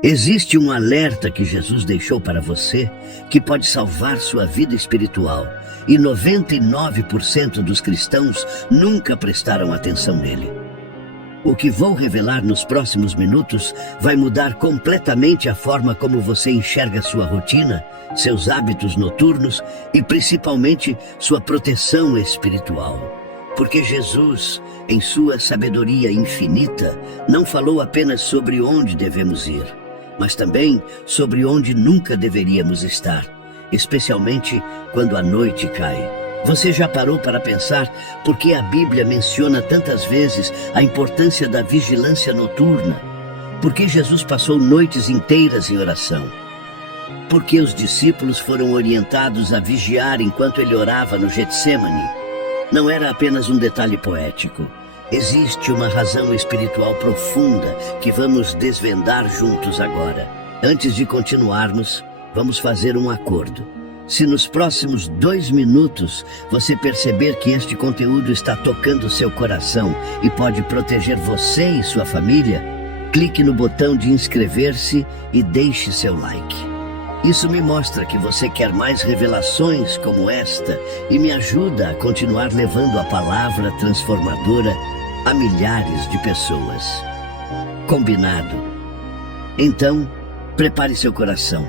Existe um alerta que Jesus deixou para você que pode salvar sua vida espiritual, e 99% dos cristãos nunca prestaram atenção nele. O que vou revelar nos próximos minutos vai mudar completamente a forma como você enxerga sua rotina, seus hábitos noturnos e principalmente sua proteção espiritual. Porque Jesus, em sua sabedoria infinita, não falou apenas sobre onde devemos ir, mas também sobre onde nunca deveríamos estar, especialmente quando a noite cai. Você já parou para pensar por que a Bíblia menciona tantas vezes a importância da vigilância noturna? Por que Jesus passou noites inteiras em oração? Por que os discípulos foram orientados a vigiar enquanto ele orava no Getsêmani? Não era apenas um detalhe poético. Existe uma razão espiritual profunda que vamos desvendar juntos agora. Antes de continuarmos, vamos fazer um acordo. Se nos próximos 2 minutos você perceber que este conteúdo está tocando seu coração e pode proteger você e sua família, clique no botão de inscrever-se e deixe seu like. Isso me mostra que você quer mais revelações como esta e me ajuda a continuar levando a palavra transformadora a milhares de pessoas. Combinado? Então, prepare seu coração,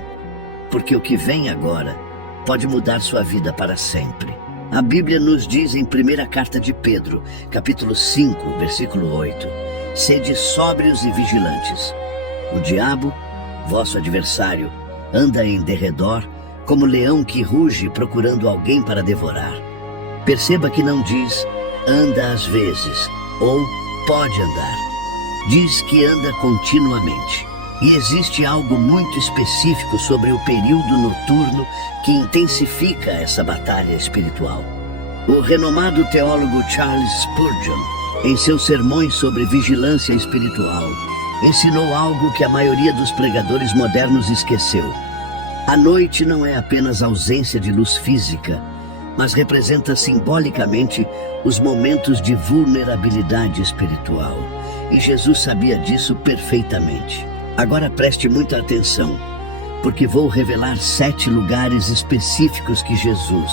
porque o que vem agora pode mudar sua vida para sempre. A Bíblia nos diz em 1ª Carta de Pedro, capítulo 5, versículo 8, sede sóbrios e vigilantes. O diabo, vosso adversário, anda em derredor como leão que ruge procurando alguém para devorar. Perceba que não diz, anda às vezes, ou pode andar. Diz que anda continuamente. E existe algo muito específico sobre o período noturno que intensifica essa batalha espiritual. O renomado teólogo Charles Spurgeon, em seus sermões sobre vigilância espiritual, ensinou algo que a maioria dos pregadores modernos esqueceu. A noite não é apenas ausência de luz física, mas representa simbolicamente os momentos de vulnerabilidade espiritual. E Jesus sabia disso perfeitamente. Agora preste muita atenção, porque vou revelar 7 lugares específicos que Jesus,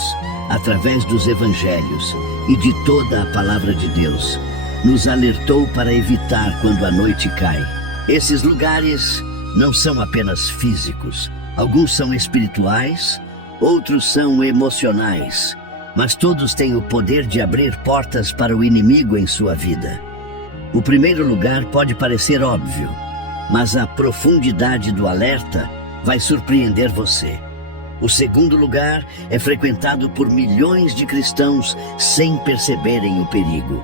através dos evangelhos e de toda a palavra de Deus, nos alertou para evitar quando a noite cai. Esses lugares não são apenas físicos. Alguns são espirituais, outros são emocionais, mas todos têm o poder de abrir portas para o inimigo em sua vida. O primeiro lugar pode parecer óbvio, mas a profundidade do alerta vai surpreender você. O segundo lugar é frequentado por milhões de cristãos sem perceberem o perigo.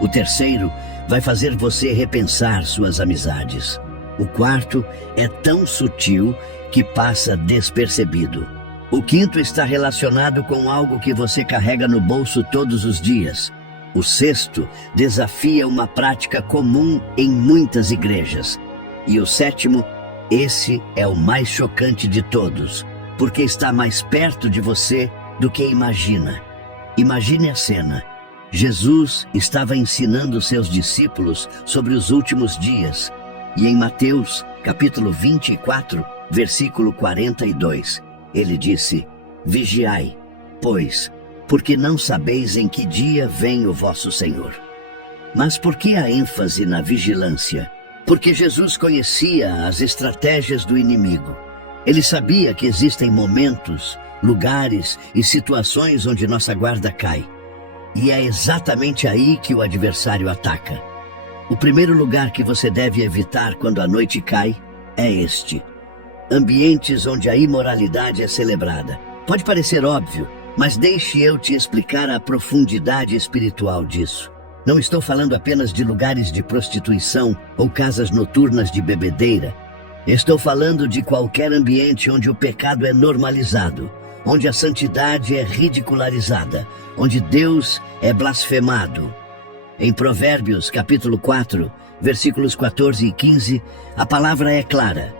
O terceiro vai fazer você repensar suas amizades. O quarto é tão sutil que passa despercebido. O quinto está relacionado com algo que você carrega no bolso todos os dias. O sexto desafia uma prática comum em muitas igrejas. E o sétimo, esse é o mais chocante de todos, porque está mais perto de você do que imagina. Imagine a cena. Jesus estava ensinando seus discípulos sobre os últimos dias. E em Mateus, capítulo 24, versículo 42, ele disse, vigiai, pois, porque não sabeis em que dia vem o vosso Senhor. Mas por que a ênfase na vigilância? Porque Jesus conhecia as estratégias do inimigo. Ele sabia que existem momentos, lugares e situações onde nossa guarda cai. E é exatamente aí que o adversário ataca. O primeiro lugar que você deve evitar quando a noite cai é este. Ambientes onde a imoralidade é celebrada. Pode parecer óbvio, mas deixe eu te explicar a profundidade espiritual disso. Não estou falando apenas de lugares de prostituição ou casas noturnas de bebedeira. Estou falando de qualquer ambiente onde o pecado é normalizado, onde a santidade é ridicularizada, onde Deus é blasfemado. Em Provérbios, capítulo 4, versículos 14 e 15, a palavra é clara.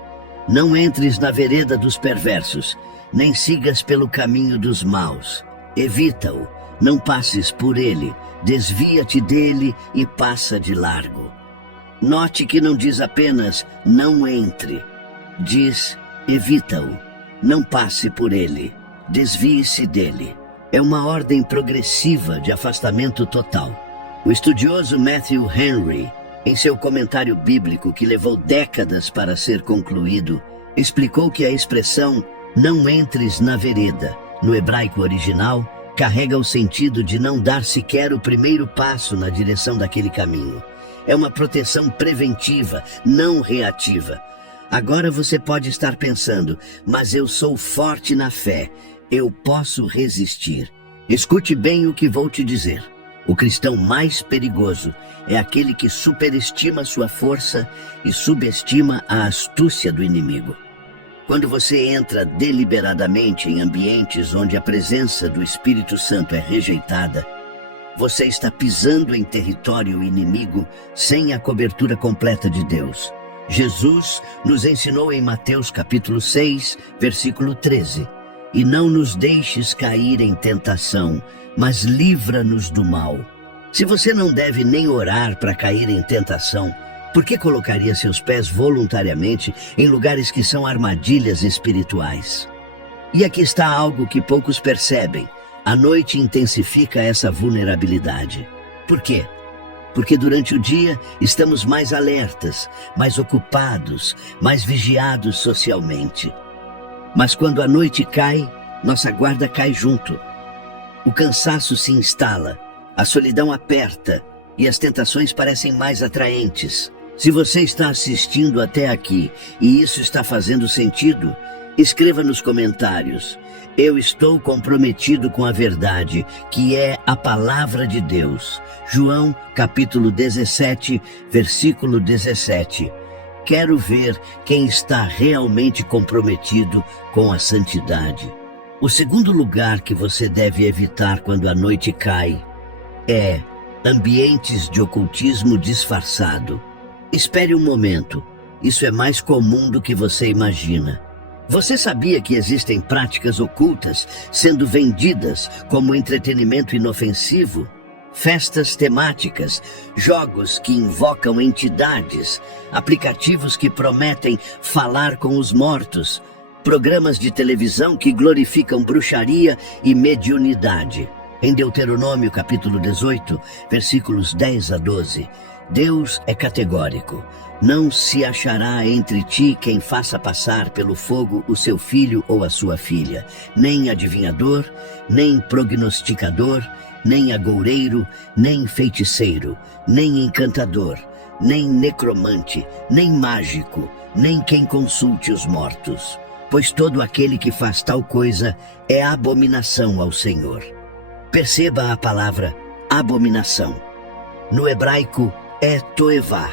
Não entres na vereda dos perversos, nem sigas pelo caminho dos maus. Evita-o, não passes por ele, desvia-te dele e passa de largo. Note que não diz apenas não entre, diz: evita-o, não passe por ele, desvie-se dele. É uma ordem progressiva de afastamento total. O estudioso Matthew Henry, em seu comentário bíblico que levou décadas para ser concluído, explicou que a expressão "não entres na vereda", no hebraico original, carrega o sentido de não dar sequer o primeiro passo na direção daquele caminho. É uma proteção preventiva, não reativa. Agora você pode estar pensando: mas eu sou forte na fé, eu posso resistir. Escute bem o que vou te dizer. O cristão mais perigoso é aquele que superestima sua força e subestima a astúcia do inimigo. Quando você entra deliberadamente em ambientes onde a presença do Espírito Santo é rejeitada, você está pisando em território inimigo sem a cobertura completa de Deus. Jesus nos ensinou em Mateus capítulo 6, versículo 13: "E não nos deixes cair em tentação, mas livra-nos do mal." Se você não deve nem orar para cair em tentação, por que colocaria seus pés voluntariamente em lugares que são armadilhas espirituais? E aqui está algo que poucos percebem. A noite intensifica essa vulnerabilidade. Por quê? Porque durante o dia estamos mais alertas, mais ocupados, mais vigiados socialmente. Mas quando a noite cai, nossa guarda cai junto. O cansaço se instala, a solidão aperta e as tentações parecem mais atraentes. Se você está assistindo até aqui e isso está fazendo sentido, escreva nos comentários: "Eu estou comprometido com a verdade, que é a palavra de Deus." João capítulo 17, versículo 17. Quero ver quem está realmente comprometido com a santidade. O segundo lugar que você deve evitar quando a noite cai é ambientes de ocultismo disfarçado. Espere um momento, isso é mais comum do que você imagina. Você sabia que existem práticas ocultas sendo vendidas como entretenimento inofensivo? Festas temáticas, jogos que invocam entidades, aplicativos que prometem falar com os mortos, programas de televisão que glorificam bruxaria e mediunidade. Em Deuteronômio capítulo 18, versículos 10 a 12, Deus é categórico: "Não se achará entre ti quem faça passar pelo fogo o seu filho ou a sua filha, nem adivinhador, nem prognosticador, nem agoureiro, nem feiticeiro, nem encantador, nem necromante, nem mágico, nem quem consulte os mortos. Pois todo aquele que faz tal coisa é abominação ao Senhor." Perceba a palavra abominação. No hebraico é toevá,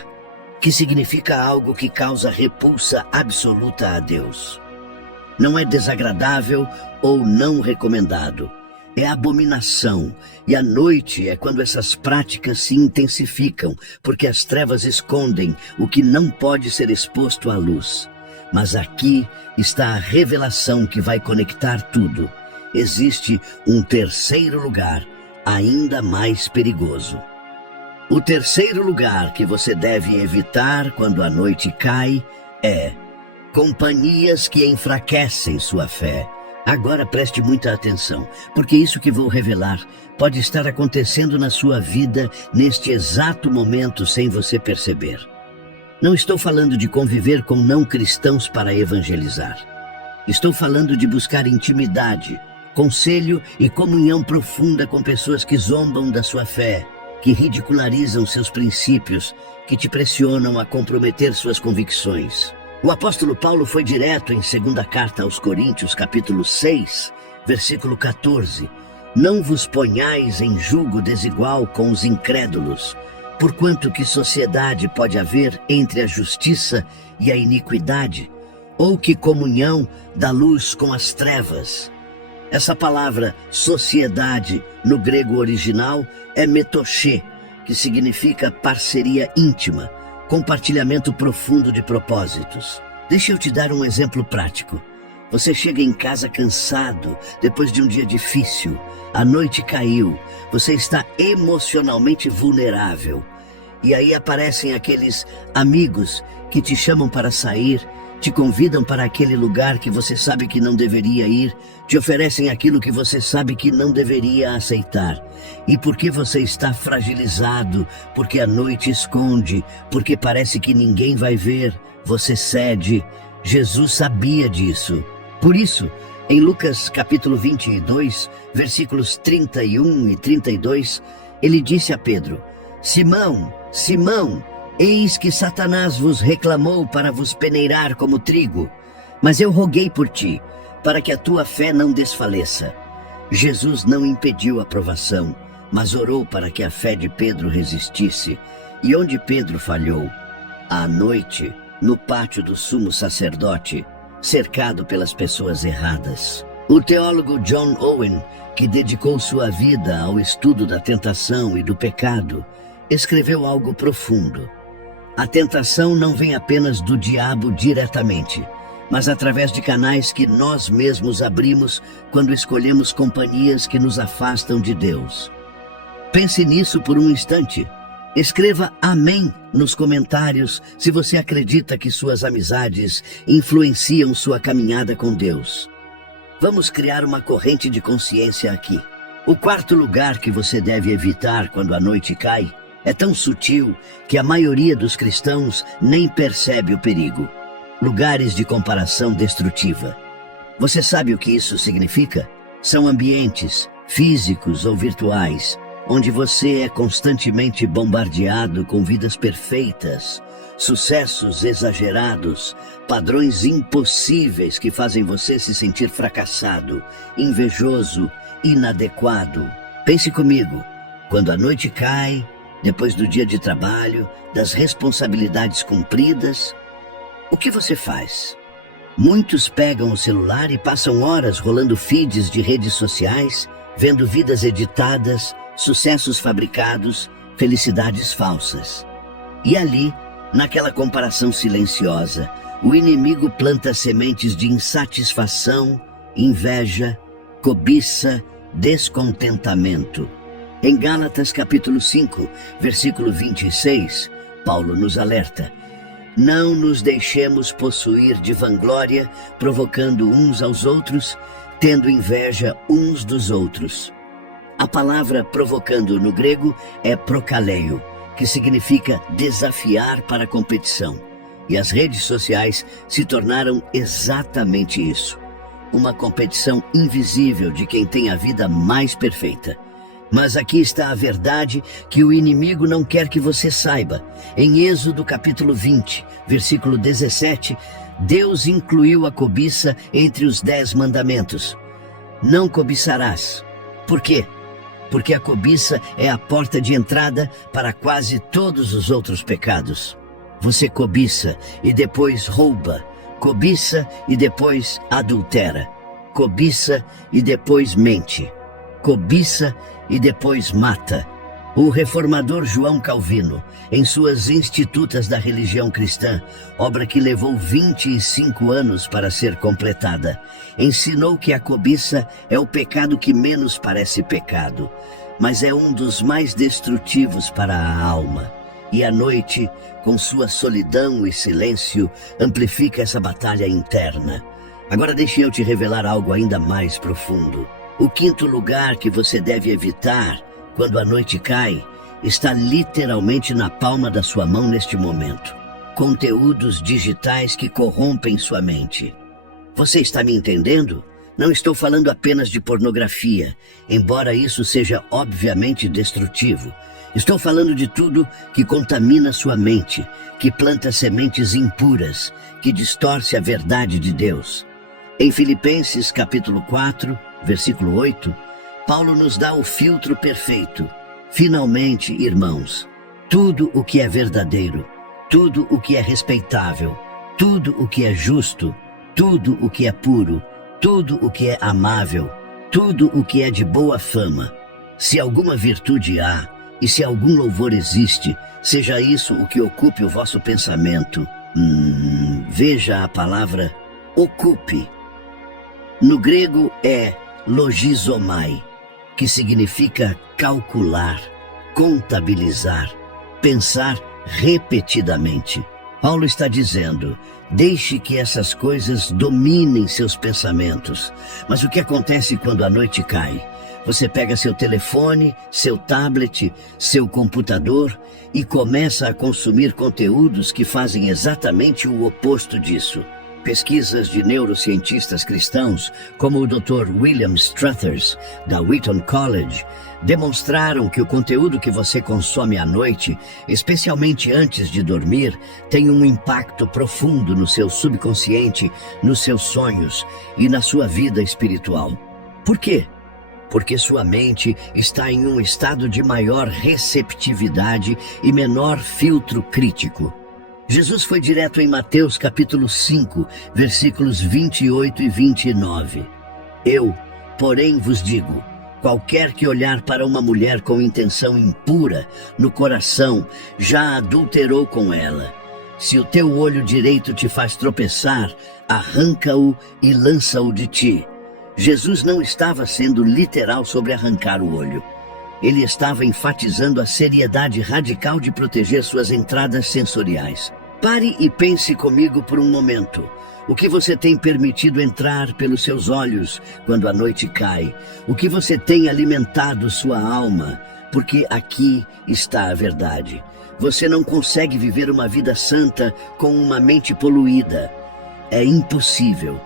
que significa algo que causa repulsa absoluta a Deus. Não é desagradável ou não recomendado. É abominação, e a noite é quando essas práticas se intensificam, porque as trevas escondem o que não pode ser exposto à luz. Mas aqui está a revelação que vai conectar tudo. Existe um terceiro lugar, ainda mais perigoso. O terceiro lugar que você deve evitar quando a noite cai é companhias que enfraquecem sua fé. Agora preste muita atenção, porque isso que vou revelar pode estar acontecendo na sua vida neste exato momento sem você perceber. Não estou falando de conviver com não cristãos para evangelizar. Estou falando de buscar intimidade, conselho e comunhão profunda com pessoas que zombam da sua fé, que ridicularizam seus princípios, que te pressionam a comprometer suas convicções. O apóstolo Paulo foi direto em segunda carta aos Coríntios, capítulo 6, versículo 14. "Não vos ponhais em julgo desigual com os incrédulos, porquanto que sociedade pode haver entre a justiça e a iniquidade, ou que comunhão da luz com as trevas?" Essa palavra sociedade, no grego original, é metoché, que significa parceria íntima, compartilhamento profundo de propósitos. Deixa eu te dar um exemplo prático. Você chega em casa cansado, depois de um dia difícil, a noite caiu, você está emocionalmente vulnerável. E aí aparecem aqueles amigos que te chamam para sair, Te convidam para aquele lugar que você sabe que não deveria ir, te oferecem aquilo que você sabe que não deveria aceitar. E porque você está fragilizado, porque a noite esconde, porque parece que ninguém vai ver, você cede. Jesus sabia disso. Por isso, em Lucas capítulo 22, versículos 31 e 32, ele disse a Pedro: Simão, Simão, eis que Satanás vos reclamou para vos peneirar como trigo, mas eu roguei por ti, para que a tua fé não desfaleça. Jesus não impediu a provação, mas orou para que a fé de Pedro resistisse. E onde Pedro falhou? À noite, no pátio do sumo sacerdote, cercado pelas pessoas erradas. O teólogo John Owen, que dedicou sua vida ao estudo da tentação e do pecado, escreveu algo profundo. A tentação não vem apenas do diabo diretamente, mas através de canais que nós mesmos abrimos quando escolhemos companhias que nos afastam de Deus. Pense nisso por um instante. Escreva amém nos comentários se você acredita que suas amizades influenciam sua caminhada com Deus. Vamos criar uma corrente de consciência aqui. O quarto lugar que você deve evitar quando a noite cai é tão sutil que a maioria dos cristãos nem percebe o perigo. Lugares de comparação destrutiva. Você sabe o que isso significa? São ambientes, físicos ou virtuais, onde você é constantemente bombardeado com vidas perfeitas, sucessos exagerados, padrões impossíveis que fazem você se sentir fracassado, invejoso, inadequado. Pense comigo, quando a noite cai, depois do dia de trabalho, das responsabilidades cumpridas, o que você faz? Muitos pegam o celular e passam horas rolando feeds de redes sociais, vendo vidas editadas, sucessos fabricados, felicidades falsas. E ali, naquela comparação silenciosa, o inimigo planta sementes de insatisfação, inveja, cobiça, descontentamento. Em Gálatas capítulo 5, versículo 26, Paulo nos alerta: não nos deixemos possuir de vanglória, provocando uns aos outros, tendo inveja uns dos outros. A palavra provocando no grego é prokaleio, que significa desafiar para a competição. E as redes sociais se tornaram exatamente isso. Uma competição invisível de quem tem a vida mais perfeita. Mas aqui está a verdade que o inimigo não quer que você saiba. Em Êxodo capítulo 20, versículo 17, Deus incluiu a cobiça entre os 10 mandamentos. Não cobiçarás. Por quê? Porque a cobiça é a porta de entrada para quase todos os outros pecados. Você cobiça e depois rouba, cobiça e depois adultera, cobiça e depois mente, cobiça e depois mata. O reformador João Calvino, em suas Institutas da Religião Cristã, obra que levou 25 anos para ser completada, ensinou que a cobiça é o pecado que menos parece pecado, mas é um dos mais destrutivos para a alma. E a noite, com sua solidão e silêncio, amplifica essa batalha interna. Agora deixe eu te revelar algo ainda mais profundo. O quinto lugar que você deve evitar quando a noite cai está literalmente na palma da sua mão neste momento. Conteúdos digitais que corrompem sua mente. Você está me entendendo? Não estou falando apenas de pornografia, embora isso seja obviamente destrutivo. Estou falando de tudo que contamina sua mente, que planta sementes impuras, que distorce a verdade de Deus. Em Filipenses capítulo 4, versículo 8, Paulo nos dá o filtro perfeito. Finalmente, irmãos, tudo o que é verdadeiro, tudo o que é respeitável, tudo o que é justo, tudo o que é puro, tudo o que é amável, tudo o que é de boa fama. Se alguma virtude há, e se algum louvor existe, seja isso o que ocupe o vosso pensamento. Veja a palavra ocupe. No grego é logizomai, que significa calcular, contabilizar, pensar repetidamente. Paulo está dizendo, Deixe que essas coisas dominem seus pensamentos. Mas o que acontece quando a noite cai? Você pega seu telefone, seu tablet, seu computador e começa a consumir conteúdos que fazem exatamente o oposto disso. Pesquisas de neurocientistas cristãos, como o Dr. William Struthers, da Wheaton College, demonstraram que o conteúdo que você consome à noite, especialmente antes de dormir, tem um impacto profundo no seu subconsciente, nos seus sonhos e na sua vida espiritual. Por quê? Porque sua mente está em um estado de maior receptividade e menor filtro crítico. Jesus foi direto em Mateus capítulo 5, versículos 28 e 29. Eu, porém, vos digo, qualquer que olhar para uma mulher com intenção impura no coração, já adulterou com ela. Se o teu olho direito te faz tropeçar, arranca-o e lança-o de ti. Jesus não estava sendo literal sobre arrancar o olho. Ele estava enfatizando a seriedade radical de proteger suas entradas sensoriais. Pare e pense comigo por um momento. O que você tem permitido entrar pelos seus olhos quando a noite cai? O que você tem alimentado sua alma? Porque aqui está a verdade. Você não consegue viver uma vida santa com uma mente poluída. É impossível.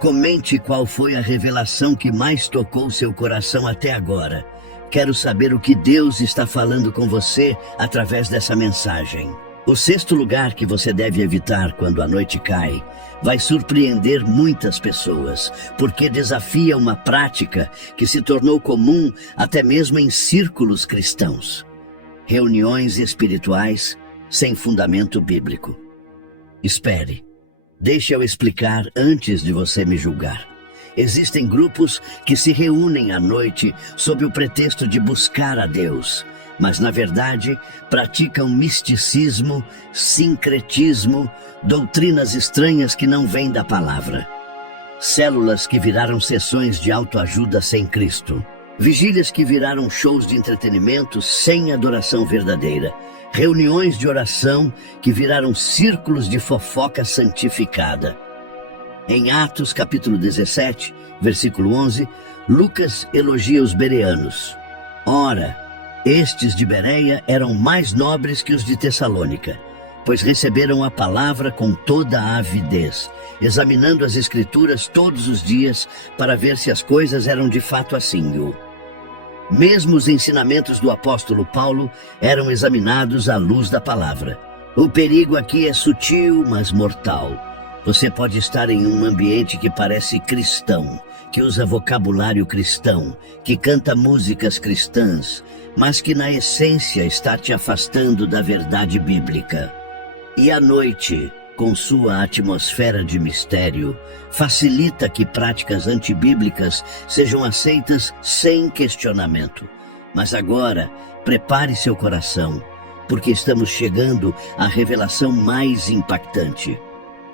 Comente qual foi a revelação que mais tocou seu coração até agora. Quero saber o que Deus está falando com você através dessa mensagem. O sexto lugar que você deve evitar quando a noite cai vai surpreender muitas pessoas, porque desafia uma prática que se tornou comum até mesmo em círculos cristãos. Reuniões espirituais sem fundamento bíblico. Espere. Deixe eu explicar antes de você me julgar. Existem grupos que se reúnem à noite sob o pretexto de buscar a Deus, mas na verdade praticam misticismo, sincretismo, doutrinas estranhas que não vêm da palavra. Células que viraram sessões de autoajuda sem Cristo. Vigílias que viraram shows de entretenimento sem adoração verdadeira. Reuniões de oração que viraram círculos de fofoca santificada. Em Atos capítulo 17, versículo 11, Lucas elogia os bereanos. Ora, estes de Bereia eram mais nobres que os de Tessalônica, pois receberam a palavra com toda a avidez, examinando as Escrituras todos os dias para ver se as coisas eram de fato assim. Mesmo os ensinamentos do apóstolo Paulo eram examinados à luz da palavra. O perigo aqui é sutil, mas mortal. Você pode estar em um ambiente que parece cristão, que usa vocabulário cristão, que canta músicas cristãs, mas que na essência está te afastando da verdade bíblica. E à noite, com sua atmosfera de mistério, facilita que práticas antibíblicas sejam aceitas sem questionamento. Mas agora, prepare seu coração, porque estamos chegando à revelação mais impactante.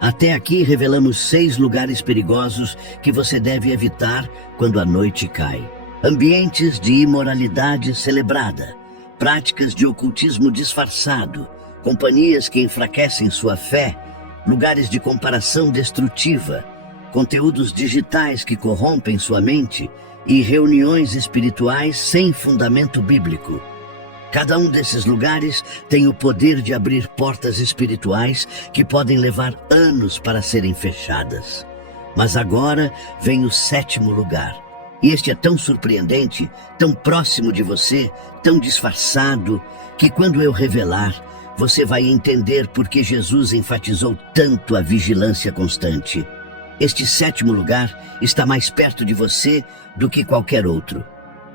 Até aqui revelamos 6 lugares perigosos que você deve evitar quando a noite cai. Ambientes de imoralidade celebrada, práticas de ocultismo disfarçado, companhias que enfraquecem sua fé, lugares de comparação destrutiva, conteúdos digitais que corrompem sua mente e reuniões espirituais sem fundamento bíblico. Cada um desses lugares tem o poder de abrir portas espirituais que podem levar anos para serem fechadas. Mas agora vem o 7º lugar. E este é tão surpreendente, tão próximo de você, tão disfarçado, que quando eu revelar, você vai entender por que Jesus enfatizou tanto a vigilância constante. Este 7º lugar está mais perto de você do que qualquer outro.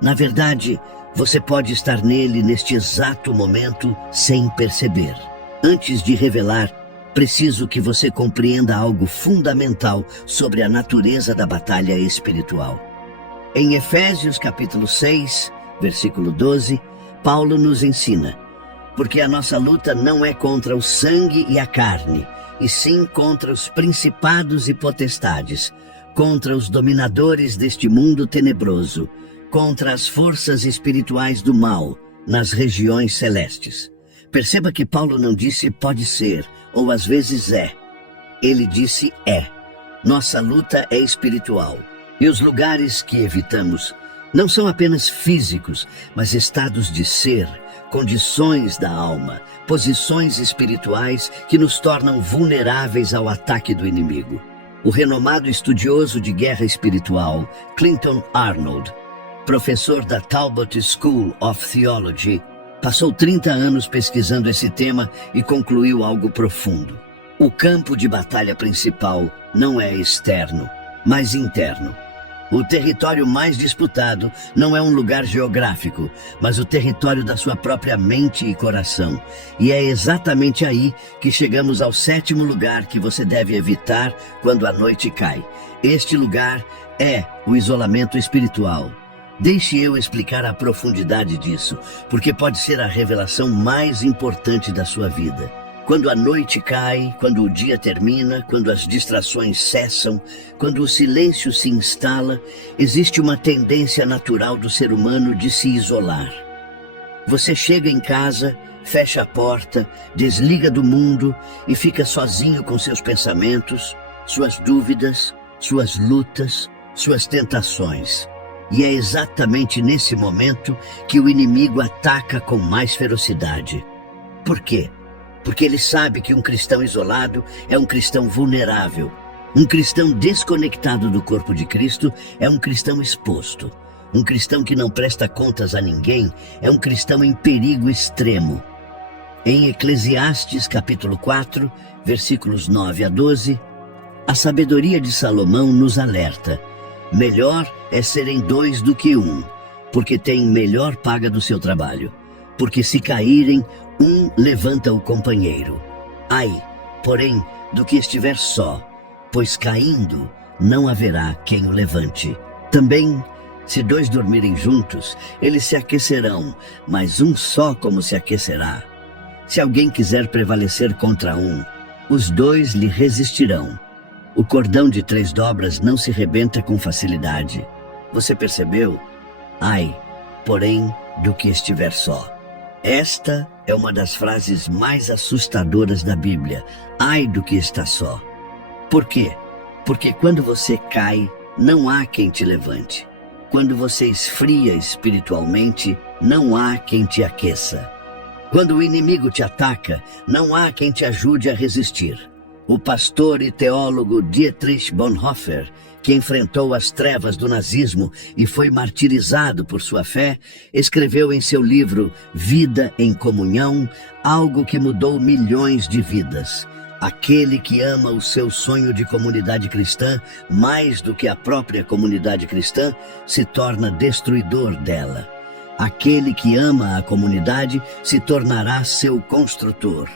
Na verdade, você pode estar nele neste exato momento sem perceber. Antes de revelar, preciso que você compreenda algo fundamental sobre a natureza da batalha espiritual. Em Efésios capítulo 6, versículo 12, Paulo nos ensina: porque a nossa luta não é contra o sangue e a carne, e sim contra os principados e potestades, contra os dominadores deste mundo tenebroso, contra as forças espirituais do mal nas regiões celestes. Perceba que Paulo não disse pode ser, ou às vezes é. Ele disse é. Nossa luta é espiritual. E os lugares que evitamos não são apenas físicos, mas estados de ser, condições da alma, posições espirituais que nos tornam vulneráveis ao ataque do inimigo. O renomado estudioso de guerra espiritual, Clinton Arnold, professor da Talbot School of Theology, passou 30 anos pesquisando esse tema e concluiu algo profundo. O campo de batalha principal não é externo, mas interno. O território mais disputado não é um lugar geográfico, mas o território da sua própria mente e coração. E é exatamente aí que chegamos ao 7º lugar que você deve evitar quando a noite cai. Este lugar é o isolamento espiritual. Deixe eu explicar a profundidade disso, porque pode ser a revelação mais importante da sua vida. Quando a noite cai, quando o dia termina, quando as distrações cessam, quando o silêncio se instala, existe uma tendência natural do ser humano de se isolar. Você chega em casa, fecha a porta, desliga do mundo e fica sozinho com seus pensamentos, suas dúvidas, suas lutas, suas tentações. E é exatamente nesse momento que o inimigo ataca com mais ferocidade. Por quê? Porque ele sabe que um cristão isolado é um cristão vulnerável. Um cristão desconectado do corpo de Cristo é um cristão exposto. Um cristão que não presta contas a ninguém é um cristão em perigo extremo. Em Eclesiastes capítulo 4, versículos 9 a 12, a sabedoria de Salomão nos alerta: melhor é serem 2 do que 1, porque tem melhor paga do seu trabalho. Porque se caírem, um levanta o companheiro. Ai, porém, do que estiver só, pois caindo não haverá quem o levante. Também, se 2 dormirem juntos, eles se aquecerão, mas um só como se aquecerá. Se alguém quiser prevalecer contra um, os 2 lhe resistirão. O cordão de 3 dobras não se rebenta com facilidade. Você percebeu? Ai, porém, do que estiver só. Esta é uma das frases mais assustadoras da Bíblia. Ai do que está só. Por quê? Porque quando você cai, não há quem te levante. Quando você esfria espiritualmente, não há quem te aqueça. Quando o inimigo te ataca, não há quem te ajude a resistir. O pastor e teólogo Dietrich Bonhoeffer, que enfrentou as trevas do nazismo e foi martirizado por sua fé, escreveu em seu livro Vida em Comunhão algo que mudou milhões de vidas. Aquele que ama o seu sonho de comunidade cristã mais do que a própria comunidade cristã se torna destruidor dela. Aquele que ama a comunidade se tornará seu construtor.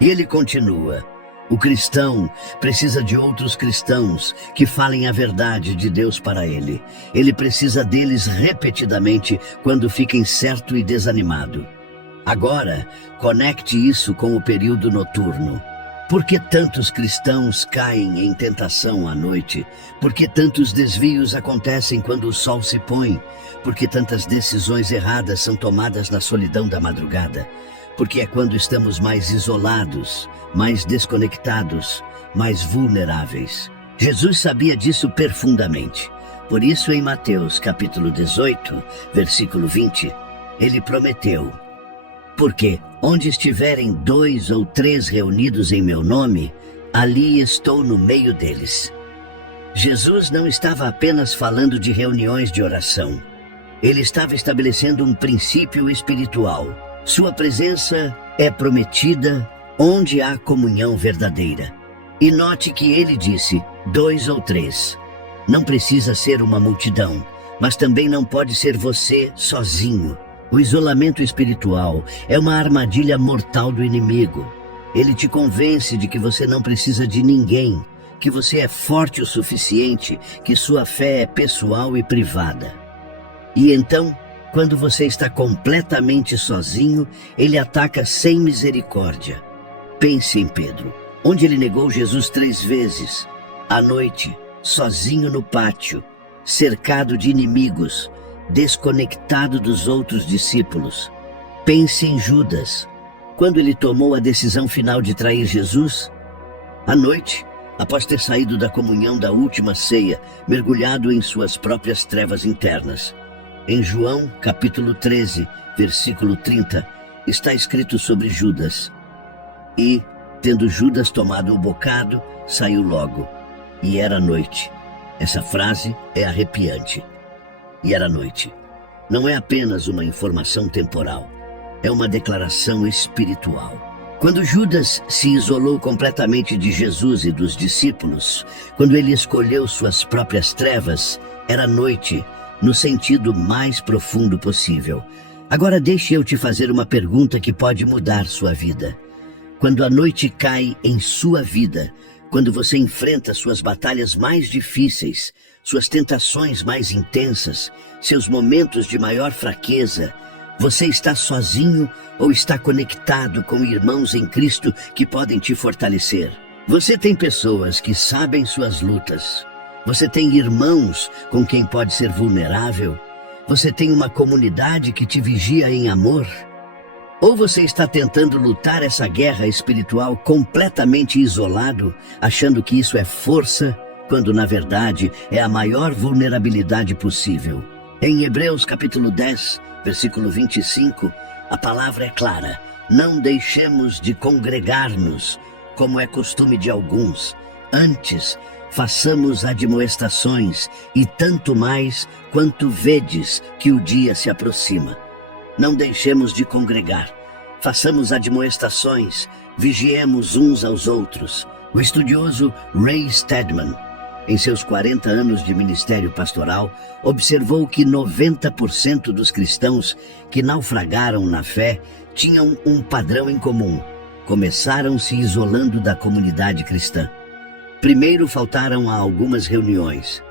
E ele continua: o cristão precisa de outros cristãos que falem a verdade de Deus para ele. Ele precisa deles repetidamente quando fica incerto e desanimado. Agora, conecte isso com o período noturno. Por que tantos cristãos caem em tentação à noite? Por que tantos desvios acontecem quando o sol se põe? Por que tantas decisões erradas são tomadas na solidão da madrugada? Porque é quando estamos mais isolados, mais desconectados, mais vulneráveis. Jesus sabia disso profundamente. Por isso, em Mateus capítulo 18, versículo 20, ele prometeu: porque onde estiverem 2 ou 3 reunidos em meu nome, ali estou no meio deles. Jesus não estava apenas falando de reuniões de oração. Ele estava estabelecendo um princípio espiritual. Sua presença é prometida onde há comunhão verdadeira. E note que ele disse 2 ou 3. Não precisa ser uma multidão, mas também não pode ser você sozinho. O isolamento espiritual é uma armadilha mortal do inimigo. Ele te convence de que você não precisa de ninguém, que você é forte o suficiente, que sua fé é pessoal e privada. E então, quando você está completamente sozinho, ele ataca sem misericórdia. Pense em Pedro, onde ele negou Jesus 3 vezes. À noite, sozinho no pátio, cercado de inimigos, desconectado dos outros discípulos. Pense em Judas, quando ele tomou a decisão final de trair Jesus. À noite, após ter saído da comunhão da última ceia, mergulhado em suas próprias trevas internas. Em João, capítulo 13, versículo 30, está escrito sobre Judas. E, tendo Judas tomado o bocado, saiu logo. E era noite. Essa frase é arrepiante. E era noite. Não é apenas uma informação temporal. É uma declaração espiritual. Quando Judas se isolou completamente de Jesus e dos discípulos, quando ele escolheu suas próprias trevas, era noite, no sentido mais profundo possível. Agora deixe eu te fazer uma pergunta que pode mudar sua vida. Quando a noite cai em sua vida, quando você enfrenta suas batalhas mais difíceis, suas tentações mais intensas, seus momentos de maior fraqueza, você está sozinho ou está conectado com irmãos em Cristo que podem te fortalecer? Você tem pessoas que sabem suas lutas. Você tem irmãos com quem pode ser vulnerável. Você tem uma comunidade que te vigia em amor. Ou você está tentando lutar essa guerra espiritual completamente isolado, achando que isso é força, quando na verdade é a maior vulnerabilidade possível. Em Hebreus capítulo 10, versículo 25, a palavra é clara: não deixemos de congregar-nos, como é costume de alguns. Antes, façamos admoestações, e tanto mais quanto vedes que o dia se aproxima. Não deixemos de congregar. Façamos admoestações, vigiemos uns aos outros. O estudioso Ray Stedman, em seus 40 anos de ministério pastoral, observou que 90% dos cristãos que naufragaram na fé tinham um padrão em comum. Começaram se isolando da comunidade cristã. Primeiro faltaram a algumas reuniões.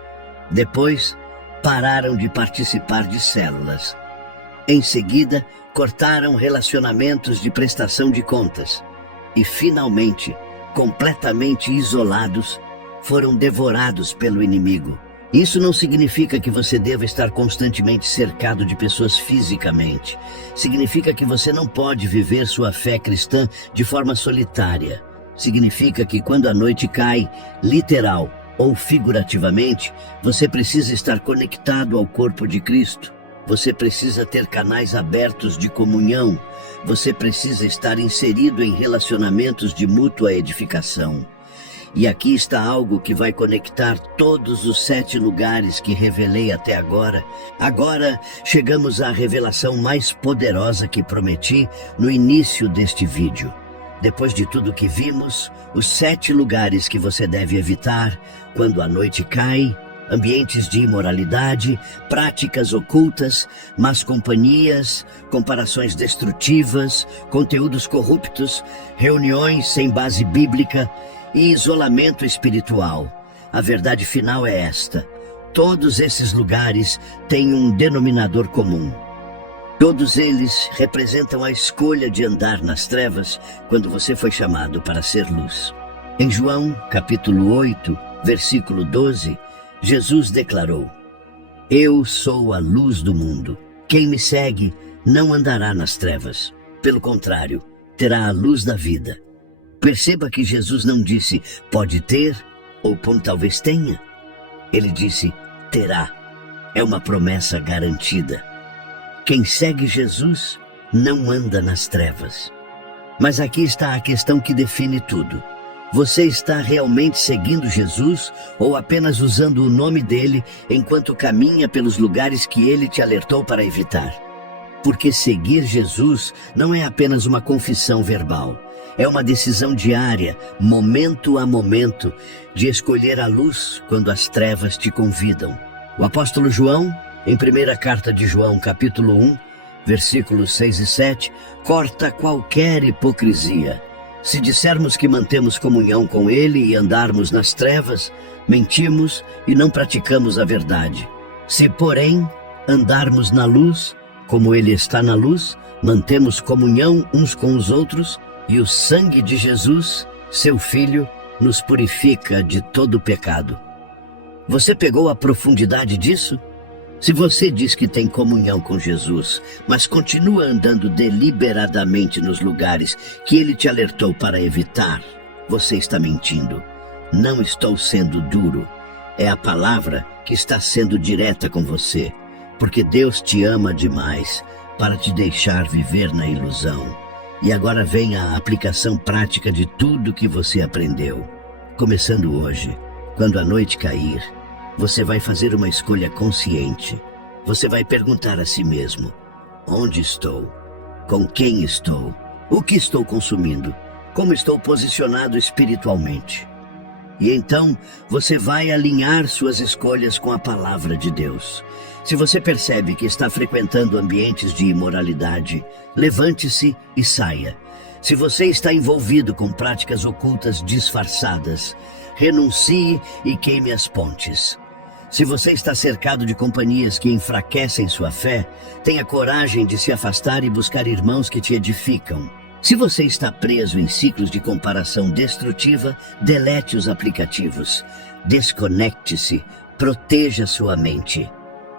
Depois, pararam de participar de células. Em seguida, cortaram relacionamentos de prestação de contas. E, finalmente, completamente isolados, foram devorados pelo inimigo. Isso não significa que você deva estar constantemente cercado de pessoas fisicamente. Significa que você não pode viver sua fé cristã de forma solitária. Significa que quando a noite cai, literal ou figurativamente, você precisa estar conectado ao corpo de Cristo. Você precisa ter canais abertos de comunhão. Você precisa estar inserido em relacionamentos de mútua edificação. E aqui está algo que vai conectar todos os 7 lugares que revelei até agora. Agora chegamos à revelação mais poderosa que prometi no início deste vídeo. Depois de tudo que vimos, os 7 lugares que você deve evitar quando a noite cai: ambientes de imoralidade, práticas ocultas, más companhias, comparações destrutivas, conteúdos corruptos, reuniões sem base bíblica e isolamento espiritual. A verdade final é esta: todos esses lugares têm um denominador comum. Todos eles representam a escolha de andar nas trevas quando você foi chamado para ser luz. Em João, capítulo 8, versículo 12, Jesus declarou: eu sou a luz do mundo. Quem me segue não andará nas trevas. Pelo contrário, terá a luz da vida. Perceba que Jesus não disse pode ter ou talvez tenha. Ele disse terá. É uma promessa garantida. Quem segue Jesus não anda nas trevas. Mas aqui está a questão que define tudo. Você está realmente seguindo Jesus ou apenas usando o nome dele enquanto caminha pelos lugares que ele te alertou para evitar? Porque seguir Jesus não é apenas uma confissão verbal. É uma decisão diária, momento a momento, de escolher a luz quando as trevas te convidam. O apóstolo João, em primeira carta de João, capítulo 1, versículos 6 e 7, corta qualquer hipocrisia. Se dissermos que mantemos comunhão com ele e andarmos nas trevas, mentimos e não praticamos a verdade. Se, porém, andarmos na luz, como ele está na luz, mantemos comunhão uns com os outros, e o sangue de Jesus, seu Filho, nos purifica de todo pecado. Você pegou a profundidade disso? Se você diz que tem comunhão com Jesus, mas continua andando deliberadamente nos lugares que ele te alertou para evitar, você está mentindo. Não estou sendo duro. É a palavra que está sendo direta com você, porque Deus te ama demais para te deixar viver na ilusão. E agora vem a aplicação prática de tudo que você aprendeu. Começando hoje, quando a noite cair, você vai fazer uma escolha consciente. Você vai perguntar a si mesmo: onde estou? Com quem estou? O que estou consumindo? Como estou posicionado espiritualmente? E então você vai alinhar suas escolhas com a palavra de Deus. Se você percebe que está frequentando ambientes de imoralidade, levante-se e saia. Se você está envolvido com práticas ocultas disfarçadas, renuncie e queime as pontes. Se você está cercado de companhias que enfraquecem sua fé, tenha coragem de se afastar e buscar irmãos que te edificam. Se você está preso em ciclos de comparação destrutiva, delete os aplicativos. Desconecte-se, proteja sua mente.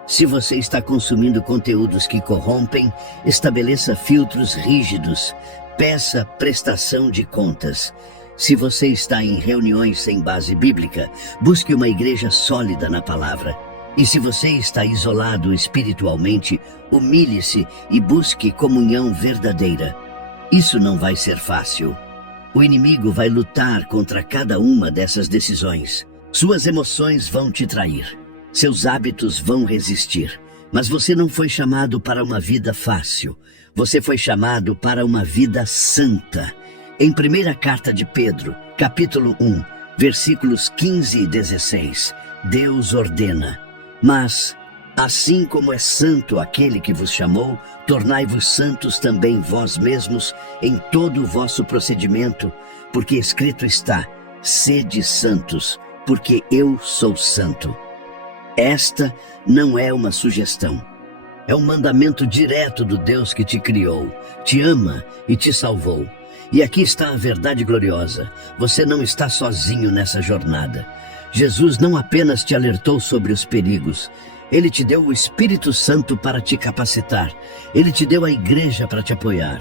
Se você está consumindo conteúdos que corrompem, estabeleça filtros rígidos. Peça prestação de contas. Se você está em reuniões sem base bíblica, busque uma igreja sólida na palavra. E se você está isolado espiritualmente, humilhe-se e busque comunhão verdadeira. Isso não vai ser fácil. O inimigo vai lutar contra cada uma dessas decisões. Suas emoções vão te trair. Seus hábitos vão resistir. Mas você não foi chamado para uma vida fácil. Você foi chamado para uma vida santa. Em 1ª Carta de Pedro, capítulo 1, versículos 15 e 16, Deus ordena: mas, assim como é santo aquele que vos chamou, tornai-vos santos também vós mesmos em todo o vosso procedimento, porque escrito está: sede santos, porque eu sou santo. Esta não é uma sugestão. É um mandamento direto do Deus que te criou, te ama e te salvou. E aqui está a verdade gloriosa: você não está sozinho nessa jornada. Jesus não apenas te alertou sobre os perigos, Ele te deu o Espírito Santo para te capacitar. Ele te deu a igreja para te apoiar.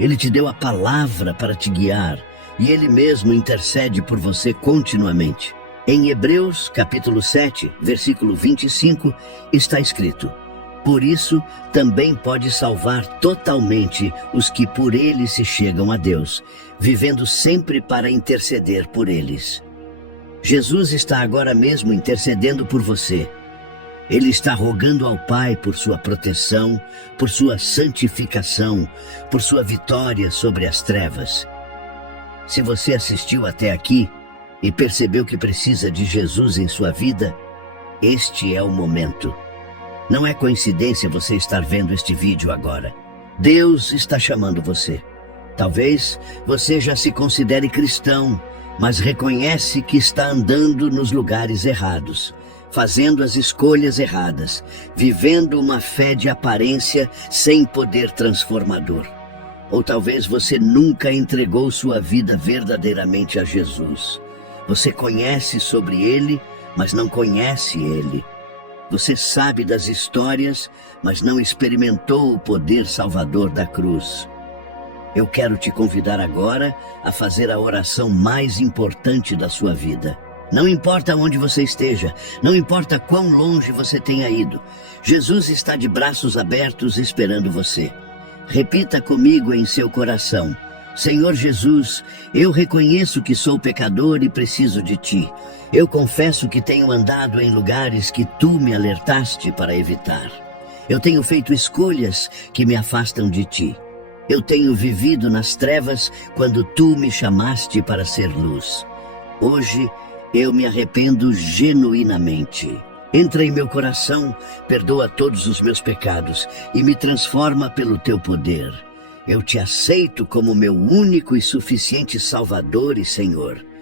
Ele te deu a palavra para te guiar. E Ele mesmo intercede por você continuamente. Em Hebreus, capítulo 7, versículo 25, está escrito: por isso, também pode salvar totalmente os que por ele se chegam a Deus, vivendo sempre para interceder por eles. Jesus está agora mesmo intercedendo por você. Ele está rogando ao Pai por sua proteção, por sua santificação, por sua vitória sobre as trevas. Se você assistiu até aqui e percebeu que precisa de Jesus em sua vida, este é o momento. Não é coincidência você estar vendo este vídeo agora. Deus está chamando você. Talvez você já se considere cristão, mas reconhece que está andando nos lugares errados, fazendo as escolhas erradas, vivendo uma fé de aparência sem poder transformador. Ou talvez você nunca entregou sua vida verdadeiramente a Jesus. Você conhece sobre Ele, mas não conhece Ele. Você sabe das histórias, mas não experimentou o poder salvador da cruz. Eu quero te convidar agora a fazer a oração mais importante da sua vida. Não importa onde você esteja, não importa quão longe você tenha ido, Jesus está de braços abertos esperando você. Repita comigo em seu coração: Senhor Jesus, eu reconheço que sou pecador e preciso de Ti. Eu confesso que tenho andado em lugares que Tu me alertaste para evitar. Eu tenho feito escolhas que me afastam de Ti. Eu tenho vivido nas trevas quando Tu me chamaste para ser luz. Hoje, eu me arrependo genuinamente. Entra em meu coração, perdoa todos os meus pecados e me transforma pelo Teu poder. Eu Te aceito como meu único e suficiente Salvador e Senhor.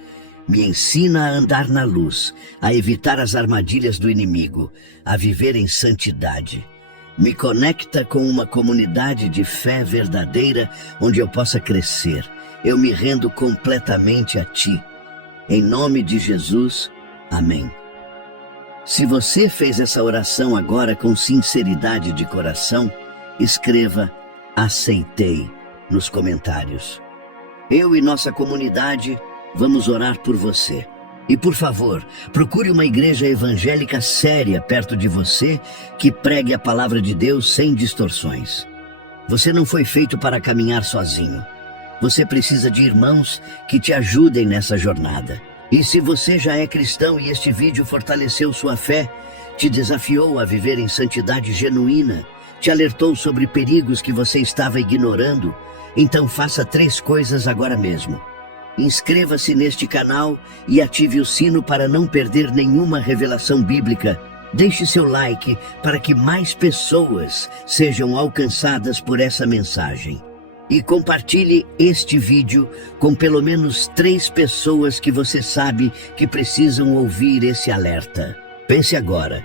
Me ensina a andar na luz, a evitar as armadilhas do inimigo, a viver em santidade. Me conecta com uma comunidade de fé verdadeira onde eu possa crescer. Eu me rendo completamente a Ti. Em nome de Jesus, amém. Se você fez essa oração agora com sinceridade de coração, escreva "aceitei" nos comentários. Eu e nossa comunidade Vamos orar por você. E por favor, procure uma igreja evangélica séria perto de você que pregue a palavra de Deus sem distorções. Você não foi feito para caminhar sozinho. Você precisa de irmãos que te ajudem nessa jornada. E se você já é cristão e este vídeo fortaleceu sua fé, te desafiou a viver em santidade genuína, te alertou sobre perigos que você estava ignorando, então faça 3 coisas agora mesmo. Inscreva-se neste canal e ative o sino para não perder nenhuma revelação bíblica. Deixe seu like para que mais pessoas sejam alcançadas por essa mensagem. E compartilhe este vídeo com pelo menos 3 pessoas que você sabe que precisam ouvir esse alerta. Pense agora,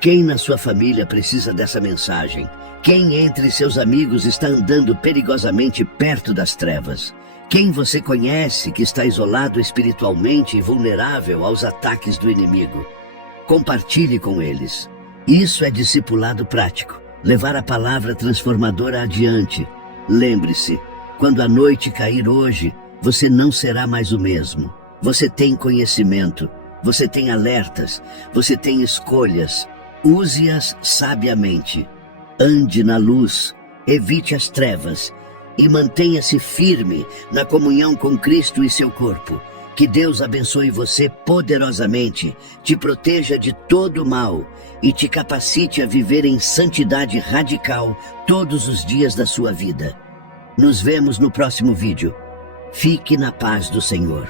quem na sua família precisa dessa mensagem? Quem entre seus amigos está andando perigosamente perto das trevas? Quem você conhece que está isolado espiritualmente e vulnerável aos ataques do inimigo? Compartilhe com eles. Isso é discipulado prático, levar a palavra transformadora adiante. Lembre-se, quando a noite cair hoje, você não será mais o mesmo. Você tem conhecimento, você tem alertas, você tem escolhas. Use-as sabiamente. Ande na luz, evite as trevas e mantenha-se firme na comunhão com Cristo e seu corpo. Que Deus abençoe você poderosamente, te proteja de todo mal e te capacite a viver em santidade radical todos os dias da sua vida. Nos vemos no próximo vídeo. Fique na paz do Senhor.